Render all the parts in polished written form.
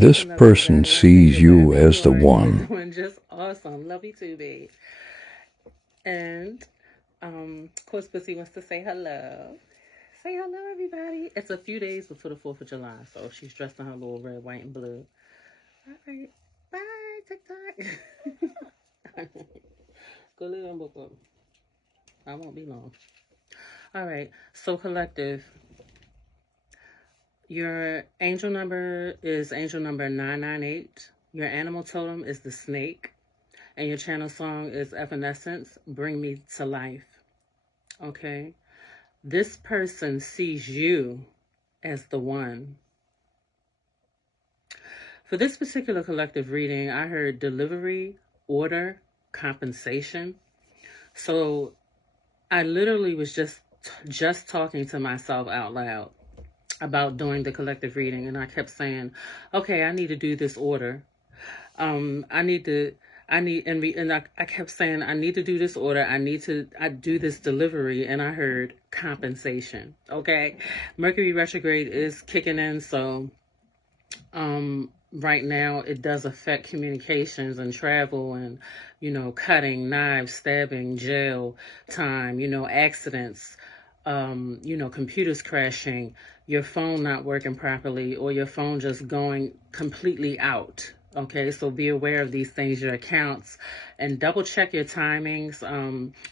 This person sees you as the one. Doing just awesome. Love you too, babe. And of course, Pussy wants to say hello. Say hello, everybody. It's a few days before the 4th of July, so she's dressed in her little red, white, and blue. All right. Bye, TikTok. Go live in book. I won't be long. All right. So, collective. Your angel number is angel number 998. Your animal totem is the snake. And your channel song is Evanescence, Bring Me to Life. Okay? This person sees you as the one. For this particular collective reading, I heard delivery, order, compensation. So I literally was just talking to myself out loud about doing the collective reading, and I kept saying, okay, I need to do this order. I kept saying, I need to do this order. I do this delivery, and I heard compensation. Okay. Mercury retrograde is kicking in. So, right now it does affect communications and travel and, cutting, knives, stabbing, jail time, accidents, computers crashing, your phone not working properly, or your phone just going completely out. Okay, so be aware of these things, your accounts, and double check your timings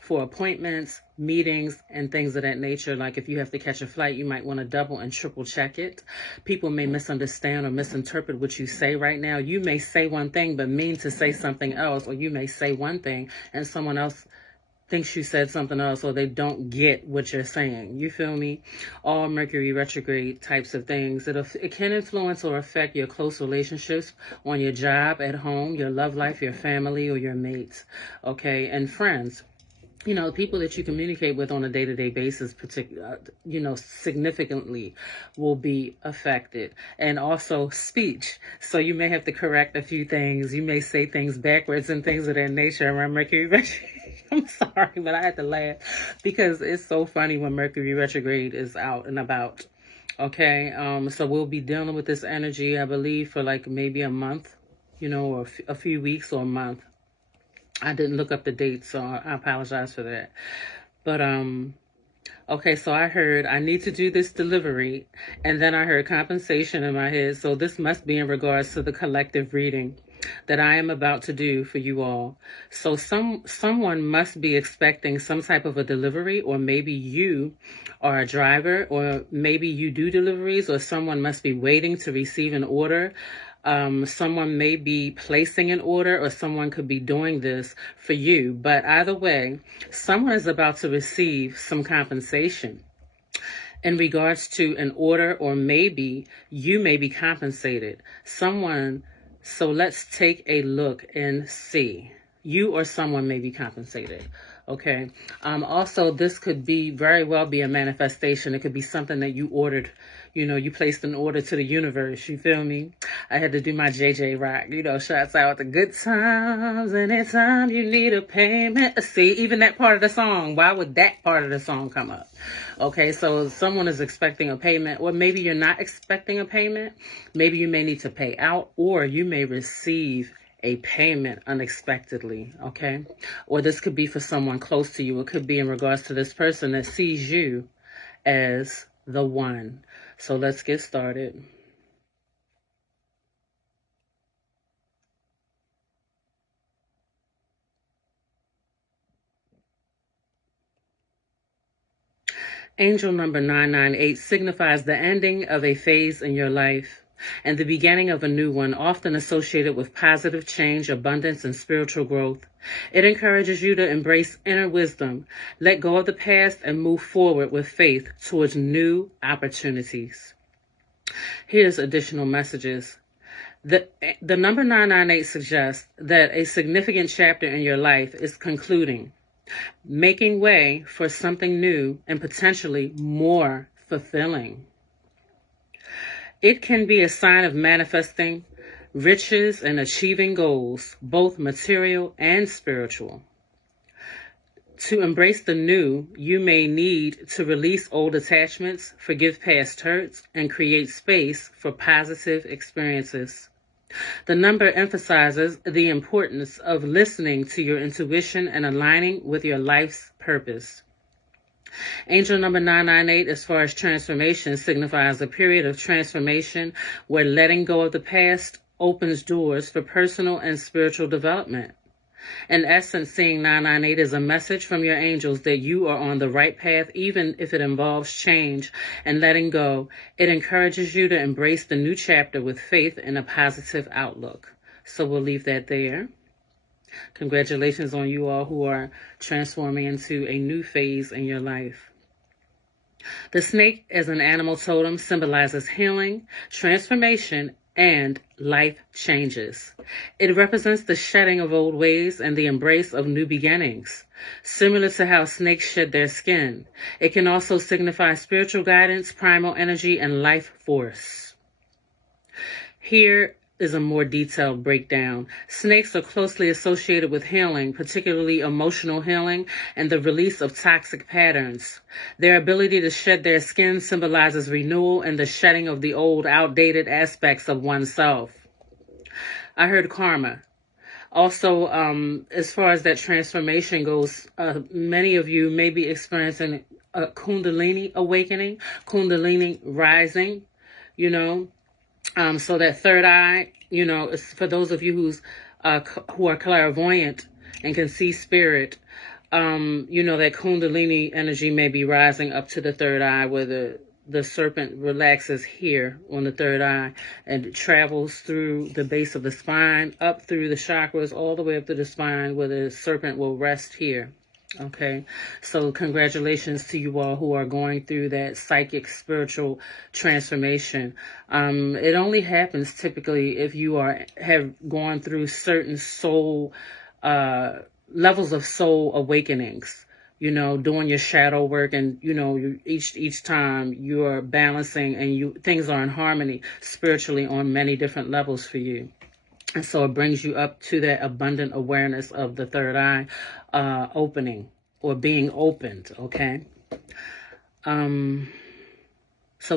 for appointments, meetings, and things of that nature. Like if you have to catch a flight, you might want to double and triple check it. People may misunderstand or misinterpret what you say right now. You may say one thing but mean to say something else, or you may say one thing and someone else thinks you said something else, or they don't get what you're saying. You feel me? All Mercury retrograde types of things. It can influence or affect your close relationships on your job, at home, your love life, your family, or your mates. Okay, and friends. People that you communicate with on a day-to-day basis, significantly will be affected. And also speech. So you may have to correct a few things. You may say things backwards and things of that nature around Mercury retrograde. I'm sorry, but I had to laugh because it's so funny when Mercury retrograde is out and about. Okay, so we'll be dealing with this energy, I believe, for like maybe a month, or a few weeks or a month. I didn't look up the date, so I apologize for that. But, okay, so I heard I need to do this delivery, and then I heard compensation in my head. So this must be in regards to the collective reading that I am about to do for you all. So someone must be expecting some type of a delivery, or maybe you are a driver, or maybe you do deliveries, or someone must be waiting to receive an order. Someone may be placing an order, or someone could be doing this for you. But either way, someone is about to receive some compensation in regards to an order, or maybe you may be compensated. So let's take a look and see. You or someone may be compensated. Okay. Also, this could very well be a manifestation. It could be something that you ordered. You placed an order to the universe. You feel me? I had to do my JJ rock. Shouts out the good times. Anytime you need a payment. See, even that part of the song. Why would that part of the song come up? Okay, so someone is expecting a payment, or maybe you're not expecting a payment. Maybe you may need to pay out, or you may receive a payment unexpectedly, okay? Or this could be for someone close to you. It could be in regards to this person that sees you as the one. So let's get started. Angel number 998 signifies the ending of a phase in your life and the beginning of a new one, often associated with positive change, abundance, and spiritual growth. It encourages you to embrace inner wisdom, let go of the past, and move forward with faith towards new opportunities. Here's additional messages. The number 998 suggests that a significant chapter in your life is concluding, making way for something new and potentially more fulfilling. It can be a sign of manifesting riches and achieving goals, both material and spiritual. To embrace the new, you may need to release old attachments, forgive past hurts, and create space for positive experiences. The number emphasizes the importance of listening to your intuition and aligning with your life's purpose. Angel number 998, as far as transformation, signifies a period of transformation where letting go of the past opens doors for personal and spiritual development. In essence, seeing 998 is a message from your angels that you are on the right path, even if it involves change and letting go. It encourages you to embrace the new chapter with faith and a positive outlook. So we'll leave that there. Congratulations on you all who are transforming into a new phase in your life. The snake as an animal totem symbolizes healing, transformation, and life changes. It represents the shedding of old ways and the embrace of new beginnings. Similar to how snakes shed their skin, it can also signify spiritual guidance, primal energy, and life force. Here is a more detailed breakdown. Snakes are closely associated with healing, particularly emotional healing and the release of toxic patterns. Their ability to shed their skin symbolizes renewal and the shedding of the old, outdated aspects of oneself. I heard karma. Also, as far as that transformation goes, many of you may be experiencing a Kundalini awakening, Kundalini rising, so that third eye, is for those of you who are clairvoyant and can see spirit, that Kundalini energy may be rising up to the third eye where the serpent relaxes here on the third eye and travels through the base of the spine, up through the chakras, all the way up to the spine where the serpent will rest here. Okay, so congratulations to you all who are going through that psychic spiritual transformation. It only happens typically if you have gone through certain soul levels of soul awakenings. Doing your shadow work, and each time you are balancing and things are in harmony spiritually on many different levels for you. And so it brings you up to that abundant awareness of the third eye opening or being opened, okay? So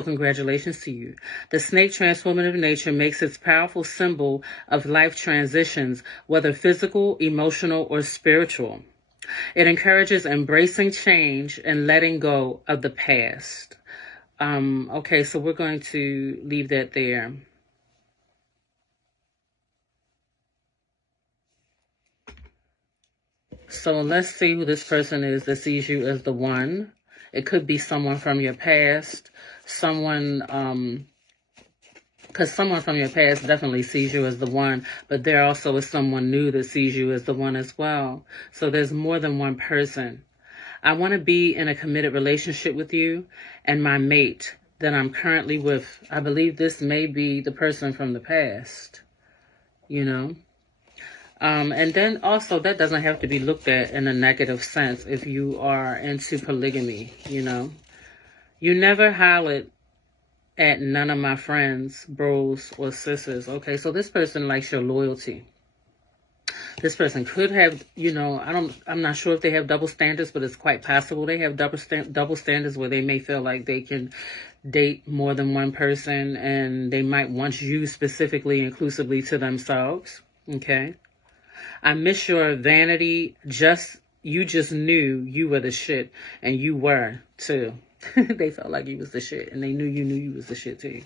congratulations to you. The snake transformative nature makes its powerful symbol of life transitions, whether physical, emotional, or spiritual. It encourages embracing change and letting go of the past. Okay, so we're going to leave that there. So let's see who this person is that sees you as the one. It could be someone from your past, because someone from your past definitely sees you as the one, but there also is someone new that sees you as the one as well. So there's more than one person. I want to be in a committed relationship with you and my mate that I'm currently with. I believe this may be the person from the past, And then also that doesn't have to be looked at in a negative sense if you are into polygamy, You never hollered at none of my friends, bros, or sisters. Okay, so this person likes your loyalty. This person could have, I'm not sure if they have double standards, but it's quite possible they have double standards where they may feel like they can date more than one person and they might want you specifically, inclusively to themselves. Okay. I miss your vanity. You just knew you were the shit, and you were too. They felt like you was the shit, and they knew you was the shit too.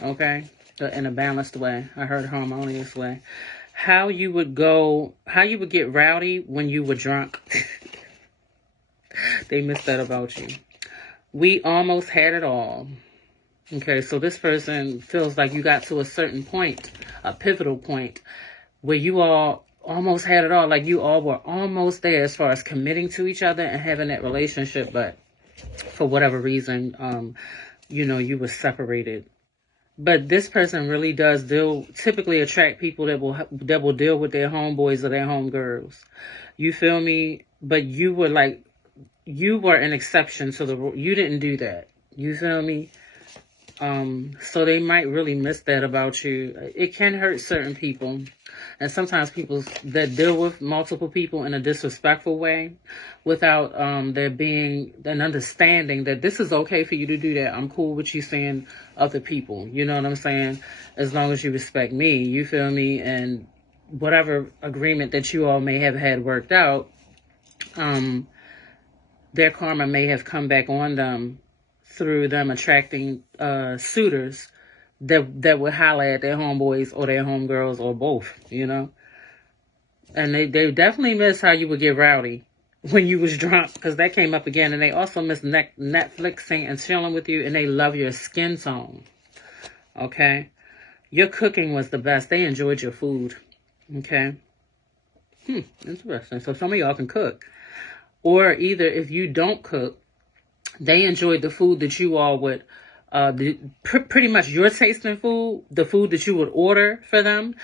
Okay? In a balanced way. I heard harmonious way. How you would get rowdy when you were drunk. They missed that about you. We almost had it all. Okay, so this person feels like you got to a certain point, a pivotal point, where you all almost had it all. Like you all were almost there as far as committing to each other and having that relationship, but for whatever reason, you were separated. But this person really does typically attract people that will deal with their homeboys or their homegirls. You feel me? But you were an exception to the rule. You didn't do that. You feel me? So they might really miss that about you. It can hurt certain people. And sometimes people that deal with multiple people in a disrespectful way without there being an understanding that this is okay for you to do that. I'm cool with you saying other people. You know what I'm saying? As long as you respect me, you feel me? And whatever agreement that you all may have had worked out, their karma may have come back on them through them attracting suitors that would holler at their homeboys or their homegirls or both, you know. And they definitely miss how you would get rowdy when you was drunk, because that came up again. And they also miss Netflixing and chilling with you, and they love your skin tone, okay? Your cooking was the best. They enjoyed your food, okay? Interesting. So some of y'all can cook. Or either if you don't cook, they enjoyed the food that you all would, pretty much your tasting food, the food that you would order for them,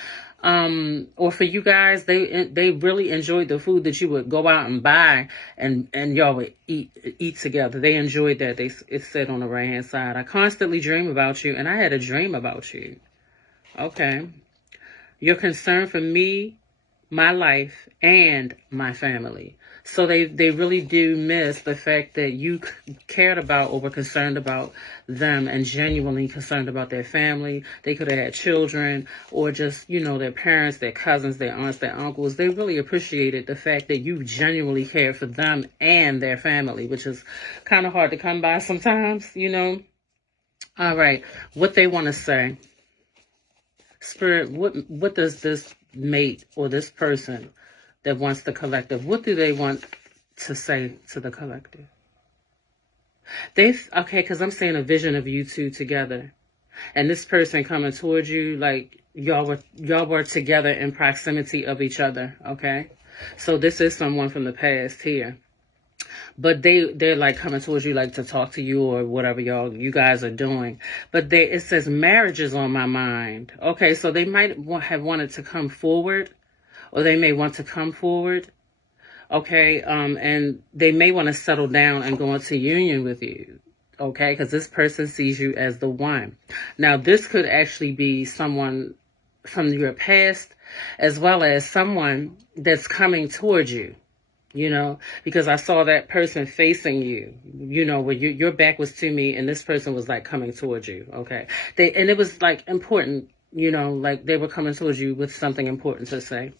or for you guys, they really enjoyed the food that you would go out and buy, and y'all would eat together. They enjoyed that. It said on the right hand side, I constantly dream about you, and I had a dream about you. Okay, your concern for me, my life, and my family. So they really do miss the fact that you cared about or were concerned about them and genuinely concerned about their family. They could have had children or just, you know, their parents, their cousins, their aunts, their uncles. They really appreciated the fact that you genuinely cared for them and their family, which is kind of hard to come by sometimes, you know. All right, what they want to say. Spirit, what does this mate or this person that wants the collective, what do they want to say to the collective? Okay, because I'm seeing a vision of you two together, and this person coming towards you, like y'all were together in proximity of each other. Okay, so this is someone from the past here, but they're like coming towards you, like to talk to you or whatever you guys are doing. But it says marriage is on my mind. Okay, so they might have wanted to come forward. Or they may want to come forward, okay, and they may want to settle down and go into union with you, okay, because this person sees you as the one. Now, this could actually be someone from your past, as well as someone that's coming towards you, you know, because I saw that person facing you, you know, where your back was to me, and this person was like coming towards you, okay, and it was like important, you know, like they were coming towards you with something important to say.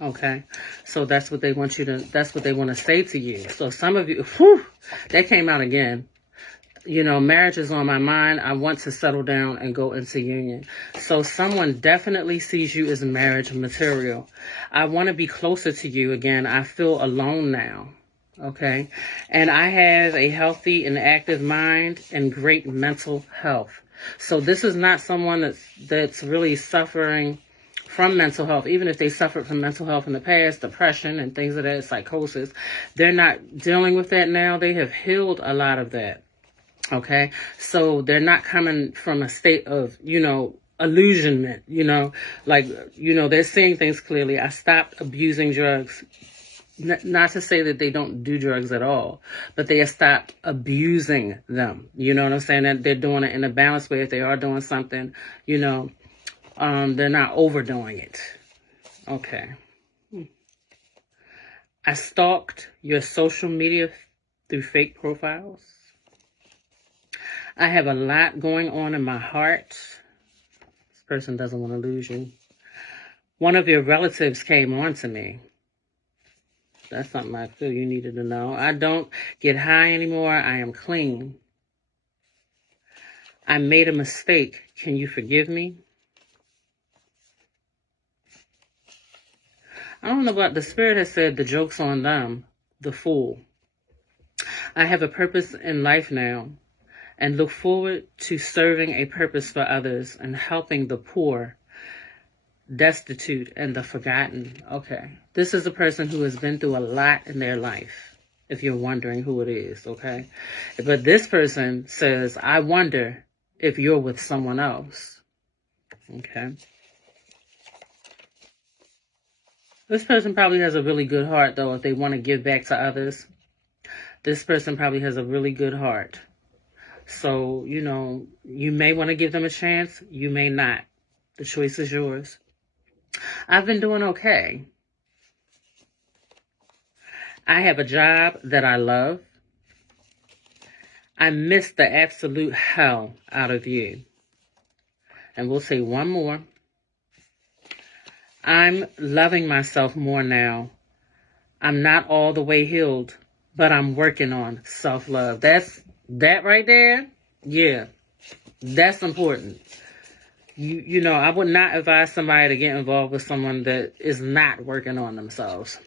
Okay, so that's what they want to say to you. So some of you, that came out again. You know, marriage is on my mind. I want to settle down and go into union. So someone definitely sees you as marriage material. I want to be closer to you again. I feel alone now. Okay, and I have a healthy and active mind and great mental health. So this is not someone that's really suffering from mental health. Even if they suffered from mental health in the past, depression and things of that, psychosis, they're not dealing with that now. They have healed a lot of that. Okay, so they're not coming from a state of, you know, illusionment, you know, like, you know, they're seeing things clearly. I stopped abusing drugs. Not to say that they don't do drugs at all, but they have stopped abusing them. You know what I'm saying? That they're doing it in a balanced way. If they are doing something, you know, they're not overdoing it. Okay. I stalked your social media through fake profiles. I have a lot going on in my heart. This person doesn't want to lose you. One of your relatives came on to me. That's something I feel you needed to know. I don't get high anymore. I am clean. I made a mistake. Can you forgive me? I don't know what the spirit has said. The joke's on them. The fool. I have a purpose in life now and look forward to serving a purpose for others and helping the poor, destitute, and the forgotten. Okay. This is a person who has been through a lot in their life, if you're wondering who it is, okay? But this person says, I wonder if you're with someone else. Okay. This person probably has a really good heart, though, if they want to give back to others. This person probably has a really good heart. So, you may want to give them a chance. You may not. The choice is yours. I've been doing okay. I have a job that I love. I miss the absolute hell out of you. And we'll say one more. I'm loving myself more now. I'm not all the way healed, but I'm working on self-love. That right there. Yeah, that's important. I would not advise somebody to get involved with someone that is not working on themselves.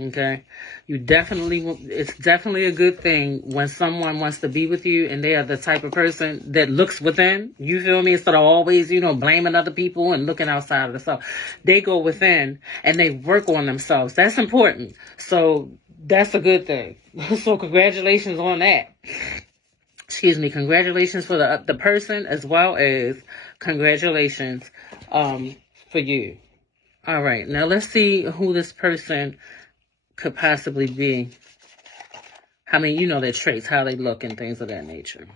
Okay? It's definitely a good thing when someone wants to be with you and they are the type of person that looks within. You feel me? Instead of always, blaming other people and looking outside of themselves. They go within and they work on themselves. That's important. So that's a good thing. So congratulations on that. Excuse me. Congratulations for the person as well as congratulations for you. All right. Now let's see who this person could possibly be. I mean, their traits, how they look and things of that nature.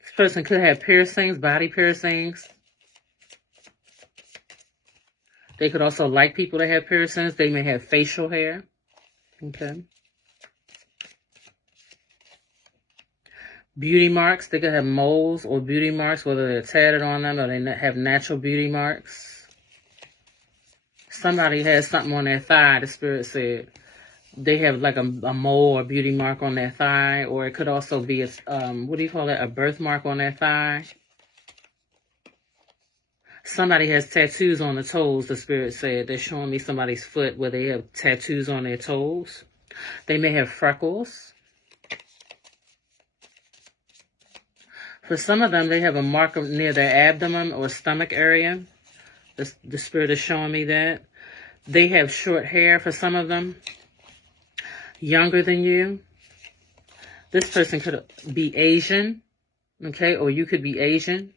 This person could have piercings, body piercings. They could also like people that have piercings. They may have facial hair. Okay. Beauty marks. They could have moles or beauty marks, whether they're tatted on them or they have natural beauty marks. Somebody has something on their thigh, the spirit said. They have like a mole or beauty mark on their thigh, or it could also be a birthmark on their thigh. Somebody has tattoos on the toes, the spirit said. They're showing me somebody's foot where they have tattoos on their toes. They may have freckles. For some of them, they have a mark near their abdomen or stomach area. The spirit is showing me that. They have short hair for some of them. Younger than you. This person could be Asian. Okay, or you could be Asian.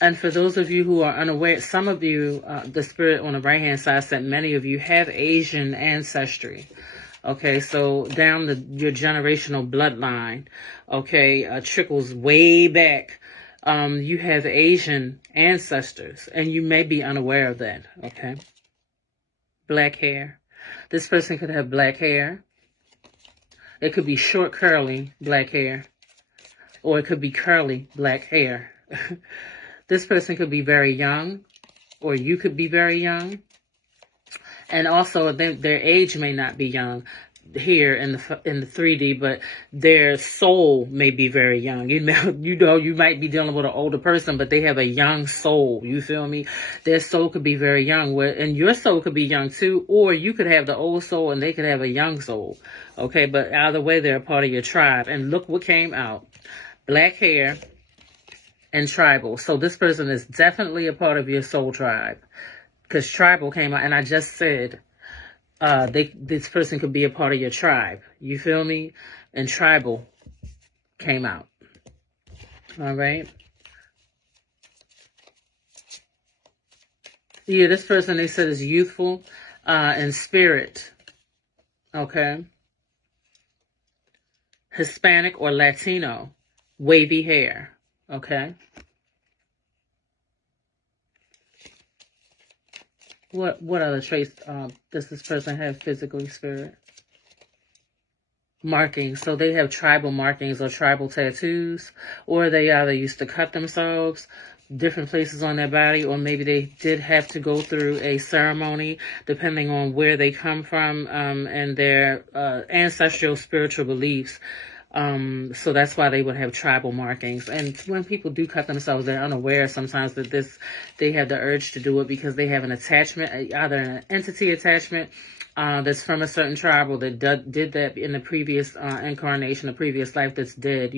And for those of you who are unaware, some of you, the spirit on the right-hand side said many of you have Asian ancestry. Okay, so down your generational bloodline, okay, trickles way back. You have Asian ancestors, and you may be unaware of that, okay? Black hair. This person could have black hair. It could be short, curly black hair, or it could be curly black hair. This person could be very young, or you could be very young. And also, their age may not be young here in the 3D, but their soul may be very young. You might be dealing with an older person, but they have a young soul. You feel me? Their soul could be very young, and your soul could be young too, or you could have the old soul and they could have a young soul. Okay, but either way, they're a part of your tribe. And look what came out: black hair and tribal. So this person is definitely a part of your soul tribe. Because tribal came out, and I just said this person could be a part of your tribe. You feel me? And tribal came out. All right? Yeah, this person, they said, is youthful in spirit. Okay? Hispanic or Latino. Wavy hair. Okay? What other traits does this person have physically, spirit? Markings. So they have tribal markings or tribal tattoos, or they either used to cut themselves different places on their body, or maybe they did have to go through a ceremony, depending on where they come from and their ancestral spiritual beliefs. So that's why they would have tribal markings. And when people do cut themselves, they're unaware sometimes that they have the urge to do it because they have an attachment, either an entity attachment that's from a certain tribe, or that did that in the previous incarnation, the previous life that's dead,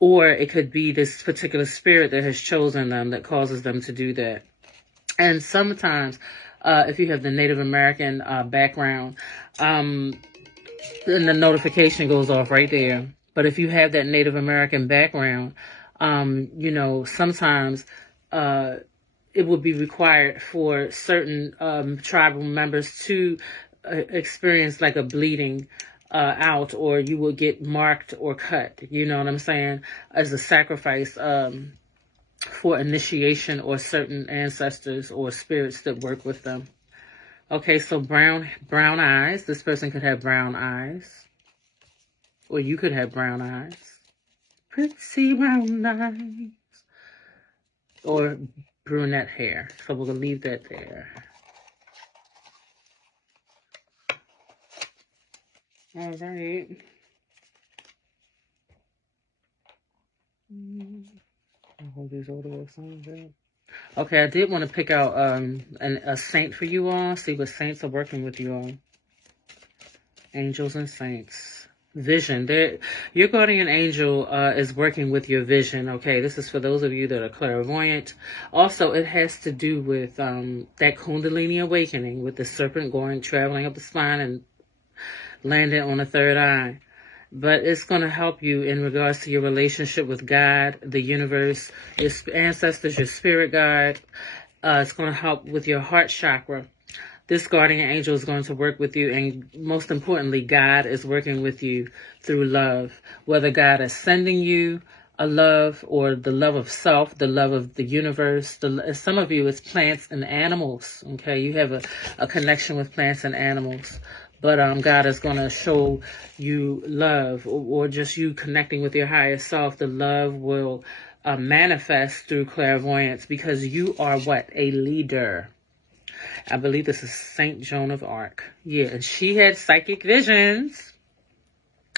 or it could be this particular spirit that has chosen them that causes them to do that. And sometimes, if you have the Native American background, then the notification goes off right there. But if you have that Native American background, sometimes it would be required for certain tribal members to experience like a bleeding out, or you will get marked or cut, you know what I'm saying, as a sacrifice for initiation or certain ancestors or spirits that work with them. Okay, so brown eyes. This person could have brown eyes, or you could have brown eyes. Pretty brown eyes. Or brunette hair. So we're going to leave that there. All right. I'll hold these all the way on. Okay, I did want to pick out a saint for you all. See what saints are working with you all. Angels and saints. Vision. Your guardian angel is working with your vision. Okay, this is for those of you that are clairvoyant. Also, it has to do with that Kundalini awakening, with the serpent traveling up the spine and landing on the third eye. But it's going to help you in regards to your relationship with God, the universe, your ancestors, your spirit guide. It's going to help with your heart chakra. This guardian angel is going to work with you, and most importantly, God is working with you through love. Whether God is sending you a love, or the love of self, the love of the universe. Some of you, it's plants and animals. Okay, you have a connection with plants and animals. But God is going to show you love, or just you connecting with your higher self. The love will manifest through clairvoyance, because you are what? A leader. I believe this is Saint Joan of Arc. Yeah, and she had psychic visions.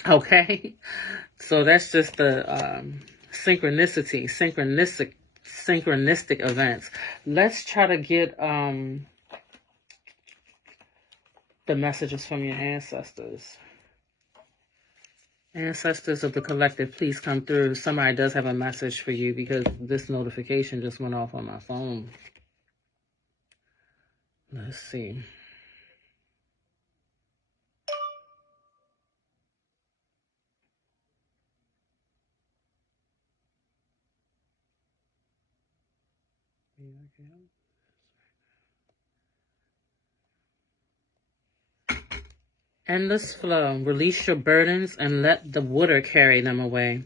Okay, so that's just the synchronistic events. Let's try to get the messages from your ancestors. Ancestors of the collective, please come through. Somebody does have a message for you, because this notification just went off on my phone. Let's see. Endless flow. Release your burdens and let the water carry them away.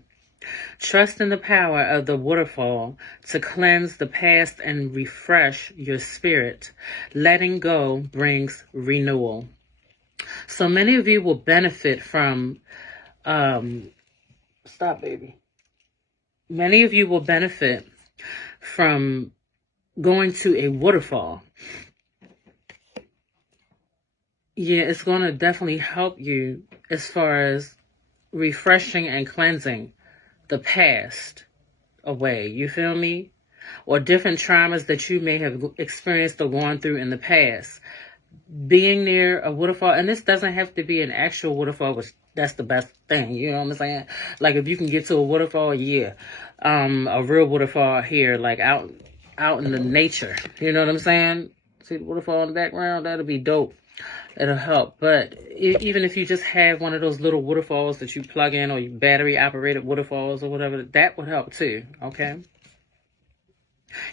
Trust in the power of the waterfall to cleanse the past and refresh your spirit. Letting go brings renewal. So many of you will benefit from, stop baby. Many of you will benefit from going to a waterfall. Yeah, it's going to definitely help you as far as refreshing and cleansing the past away. You feel me? Or different traumas that you may have experienced or gone through in the past. Being near a waterfall, and this doesn't have to be an actual waterfall, which that's the best thing, you know what I'm saying? Like if you can get to a waterfall, yeah. A real waterfall here, like out in the nature. You know what I'm saying? See the waterfall in the background? That'll be dope. It'll help. But even if you just have one of those little waterfalls that you plug in, or battery operated waterfalls or whatever, that would help too, okay?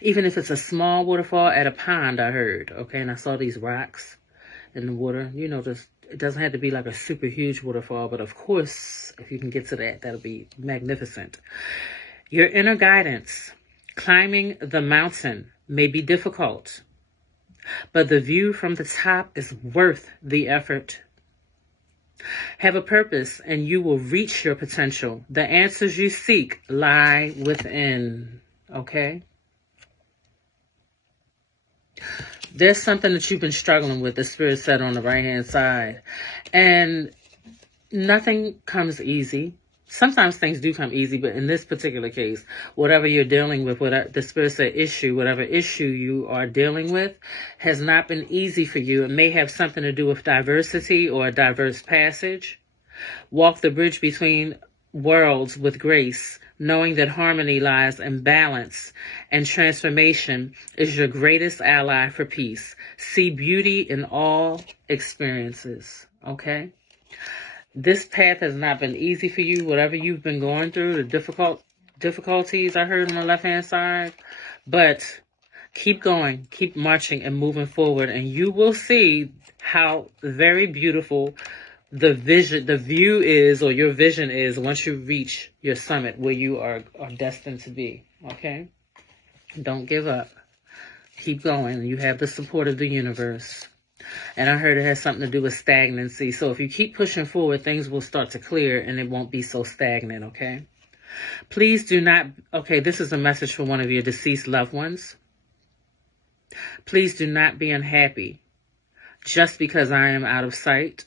Even if it's a small waterfall at a pond, I heard, okay? And I saw these rocks in the water. You know, just it doesn't have to be like a super huge waterfall, but of course, if you can get to that, that'll be magnificent. Your inner guidance. Climbing the mountain may be difficult, but the view from the top is worth the effort. Have a purpose and you will reach your potential. The answers you seek lie within. Okay? There's something that you've been struggling with, the Spirit said on the right-hand side. And nothing comes easy. Sometimes things do come easy, but in this particular case, whatever you're dealing with, whatever the Spirit said whatever issue you are dealing with has not been easy for you. It may have something to do with diversity or a diverse passage. Walk the bridge between worlds with grace, knowing that harmony lies in balance, and transformation is your greatest ally for peace. See beauty in all experiences, okay? This path has not been easy for you, whatever you've been going through, the difficulties I heard on the left-hand side. But Keep going, keep marching and moving forward, and you will see how very beautiful the view is, or your vision is, once you reach your summit where you are destined to be. Okay? Don't give up. Keep going. You have the support of the universe. And I heard it has something to do with stagnancy. So if you keep pushing forward, things will start to clear and it won't be so stagnant, okay? Please do not, okay, this is a message for one of your deceased loved ones. Please do not be unhappy just because I am out of sight.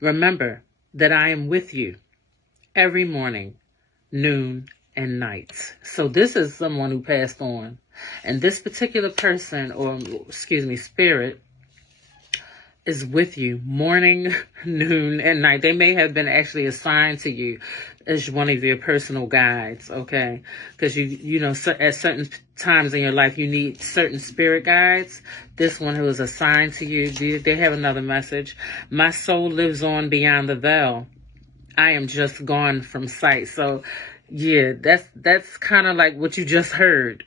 Remember that I am with you every morning, noon, and night. So this is someone who passed on. And this particular person, or excuse me, spirit, is with you morning, noon, and night. They may have been actually assigned to you as one of your personal guides, okay? Because you know, at certain times in your life, you need certain spirit guides. This one who is assigned to you, they have another message. My soul lives on beyond the veil. I am just gone from sight. So, yeah, that's kind of like what you just heard.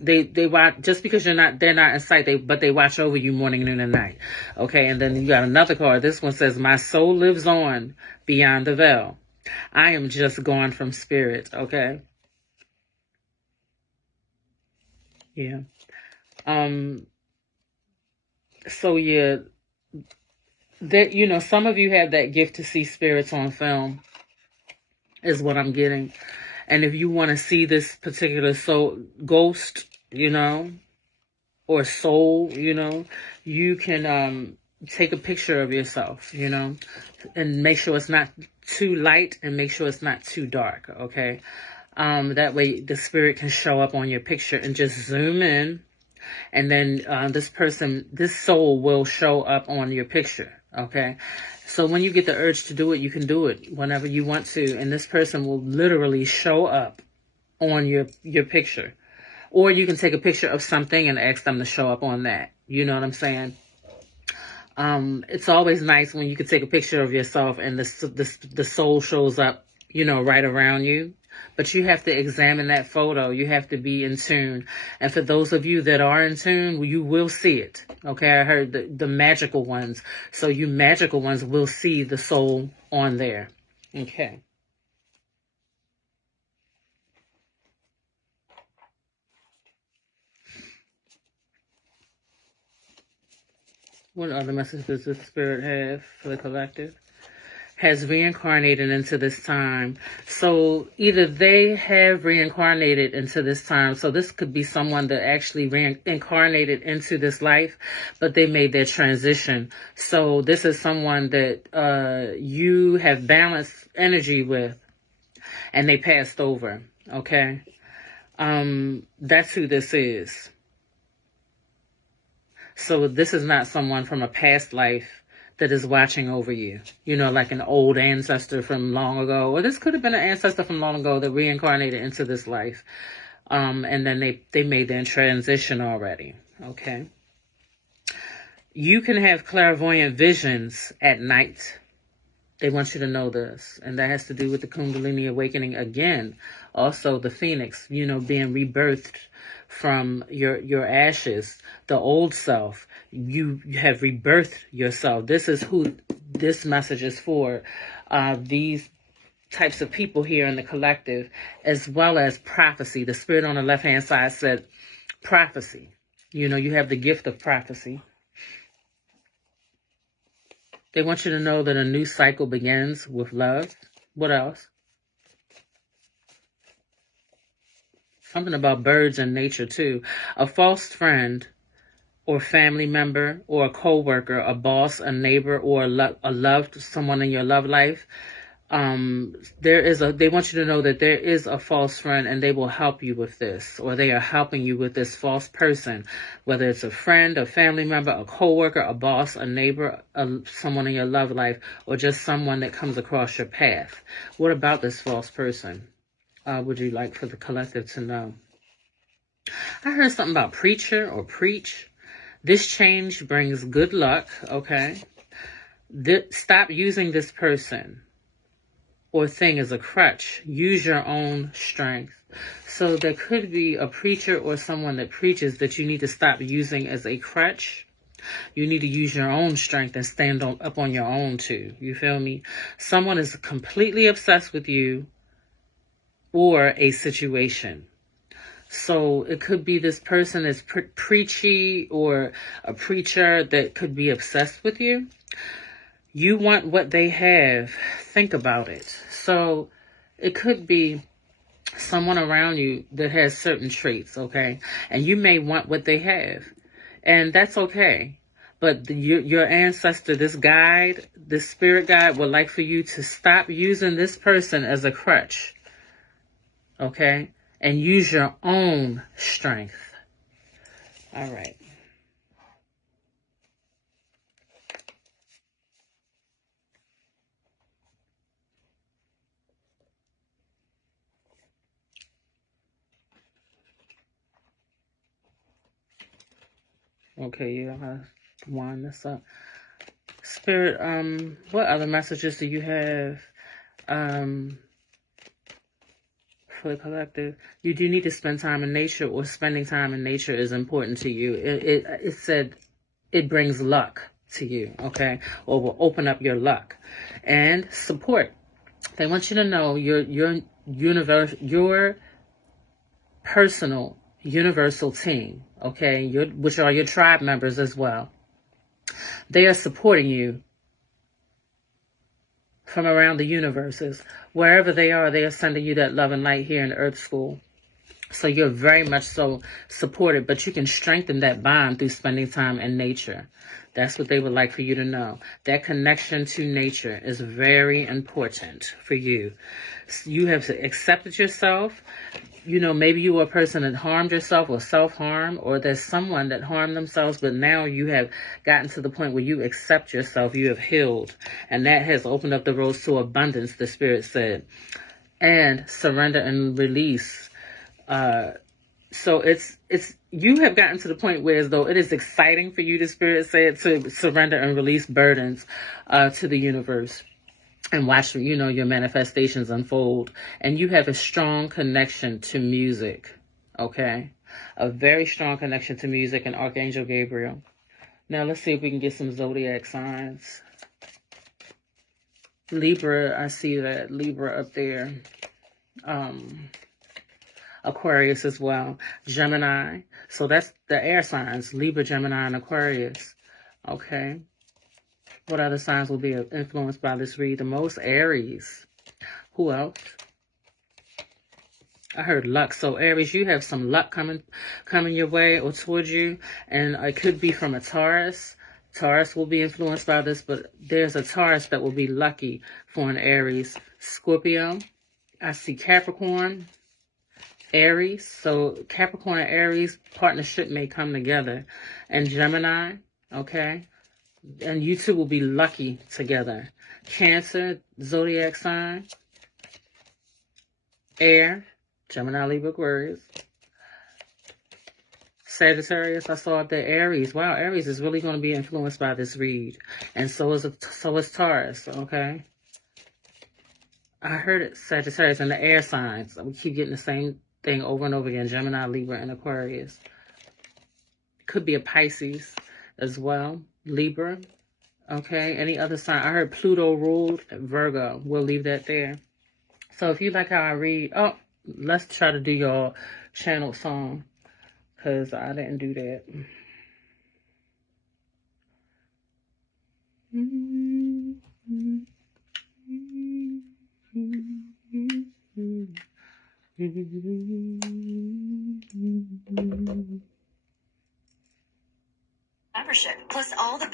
They watch, just because they're not in sight, but they watch over you morning, noon, and night. Okay, and then you got another card. This one says, my soul lives on beyond the veil. I am just gone from spirit. Okay. Yeah. So yeah, that, you know, some of you have that gift to see spirits on film, is what I'm getting. And if you want to see this particular ghost, you know, or soul, you know, you can take a picture of yourself, you know, and make sure it's not too light and make sure it's not too dark, okay? That way the spirit can show up on your picture, and just zoom in, and then this soul will show up on your picture, okay? So when you get the urge to do it, you can do it whenever you want to, and this person will literally show up on your picture. Or you can take a picture of something and ask them to show up on that. You know what I'm saying? It's always nice when you can take a picture of yourself and the soul shows up, you know, right around you. But you have to examine that photo. You have to be in tune. And for those of you that are in tune, you will see it. Okay, I heard the magical ones. So you magical ones will see the soul on there. Okay. What other message does this spirit have for the collective? Has reincarnated into this time. So either they have reincarnated into this time. So this could be someone that actually reincarnated into this life, but they made their transition. So this is someone that you have balanced energy with, and they passed over. Okay. That's who this is. So this is not someone from a past life that is watching over you, you know, like an old ancestor from long ago, or this could have been an ancestor from long ago that reincarnated into this life. And then they made their transition already. Okay. You can have clairvoyant visions at night. They want you to know this. And that has to do with the Kundalini awakening again. Also the Phoenix, you know, being rebirthed from your ashes, the old self. You have rebirthed yourself. This is who this message is for. These types of people here in the collective, as well as prophecy. The spirit on the left-hand side said prophecy. You know, you have the gift of prophecy. They want you to know that a new cycle begins with love. What else? Something about birds and nature too. A false friend or family member or a co-worker, a boss, a neighbor, or a loved someone in your love life. They want you to know that there is a false friend and they will help you with this, or they are helping you with this false person, whether it's a friend, a family member, a co-worker, a boss, a neighbor, someone in your love life, or just someone that comes across your path. What about this false person would you like for the collective to know? I heard something about preacher or preach. This change brings good luck, okay? Stop using this person or thing as a crutch. Use your own strength. So there could be a preacher or someone that preaches that you need to stop using as a crutch. You need to use your own strength and stand up on your own too. You feel me? Someone is completely obsessed with you or a situation. So it could be this person is preachy or a preacher that could be obsessed with you. You want what they have. Think about it. So it could be someone around you that has certain traits, okay? And you may want what they have. And that's okay. But your ancestor, this guide, this spirit guide, would like for you to stop using this person as a crutch, okay? And use your own strength. All right. Okay, you have to wind this up. Spirit, what other messages do you have for the collective? You do need to spend time in nature, or spending time in nature is important to you. It said it brings luck to you, okay? Or will open up your luck. And support. They want you to know your personal universal team, okay? Which are your tribe members as well. They are supporting you from around the universes. Wherever they are sending you that love and light here in Earth School. So you're very much so supported, but you can strengthen that bond through spending time in nature. That's what they would like for you to know. That connection to nature is very important for you. You have accepted yourself. You know, maybe you were a person that harmed yourself or self-harm, or there's someone that harmed themselves, but now you have gotten to the point where you accept yourself, you have healed, and that has opened up the roads to abundance, the Spirit said. And surrender and release. So it's you have gotten to the point where as though it is exciting for you, the Spirit said, to surrender and release burdens to the universe. And watch, your manifestations unfold. And you have a strong connection to music, okay? A very strong connection to music and Archangel Gabriel. Now, let's see if we can get some zodiac signs. Libra, I see that. Libra up there. Aquarius as well. Gemini. So that's the air signs. Libra, Gemini, and Aquarius. Okay. What other signs will be influenced by this read the most? Aries. Who else? I heard luck. So Aries, you have some luck coming your way or towards you. And it could be from a Taurus. Taurus will be influenced by this, but there's a Taurus that will be lucky for an Aries. Scorpio. I see Capricorn. Aries. So Capricorn and Aries partnership may come together. And Gemini. Okay. And you two will be lucky together. Cancer, zodiac sign. Air, Gemini, Libra, Aquarius. Sagittarius, I saw up there. Aries. Wow, Aries is really going to be influenced by this read. And so is Taurus, okay? I heard it, Sagittarius, and the air signs. We keep getting the same thing over and over again. Gemini, Libra, and Aquarius. Could be a Pisces as well. Libra. Okay, any other sign? I heard Pluto ruled Virgo. We'll leave that there. So if you like how I read, let's try to do your channel song, because I didn't do that. Membership plus all the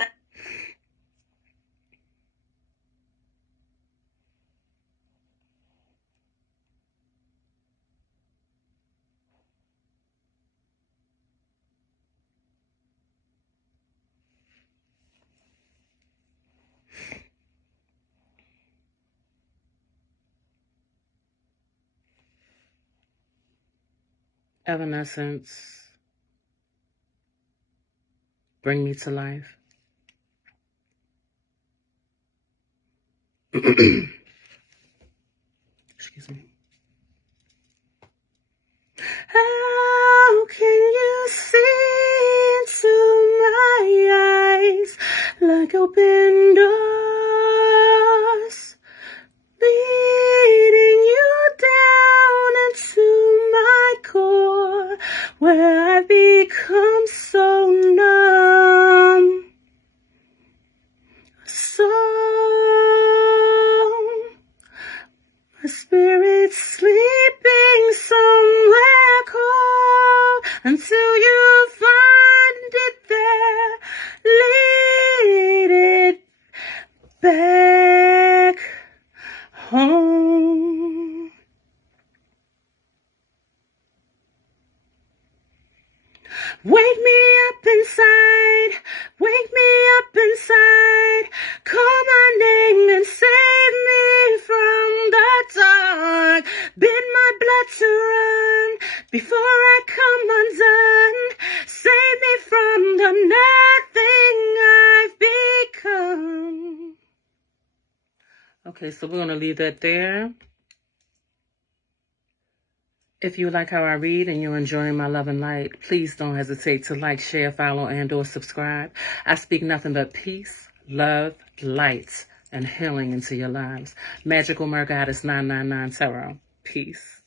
Evanescence, bring me to life. Excuse me. like open doors, leading you down into my core, where I become so numb, so my spirit's sleeping somewhere cold until you find it there. Lead it back home. Wake me up inside, wake me up inside, call my name and save me from the dark. Bid my blood to run before I come undone. Save me from the nothing I've become. Okay, so we're going to leave that there. If you like how I read and you're enjoying my love and light, please don't hesitate to like, share, follow, and or subscribe. I speak nothing but peace, love, light, and healing into your lives. Magical Mercury 999 Tarot. Peace.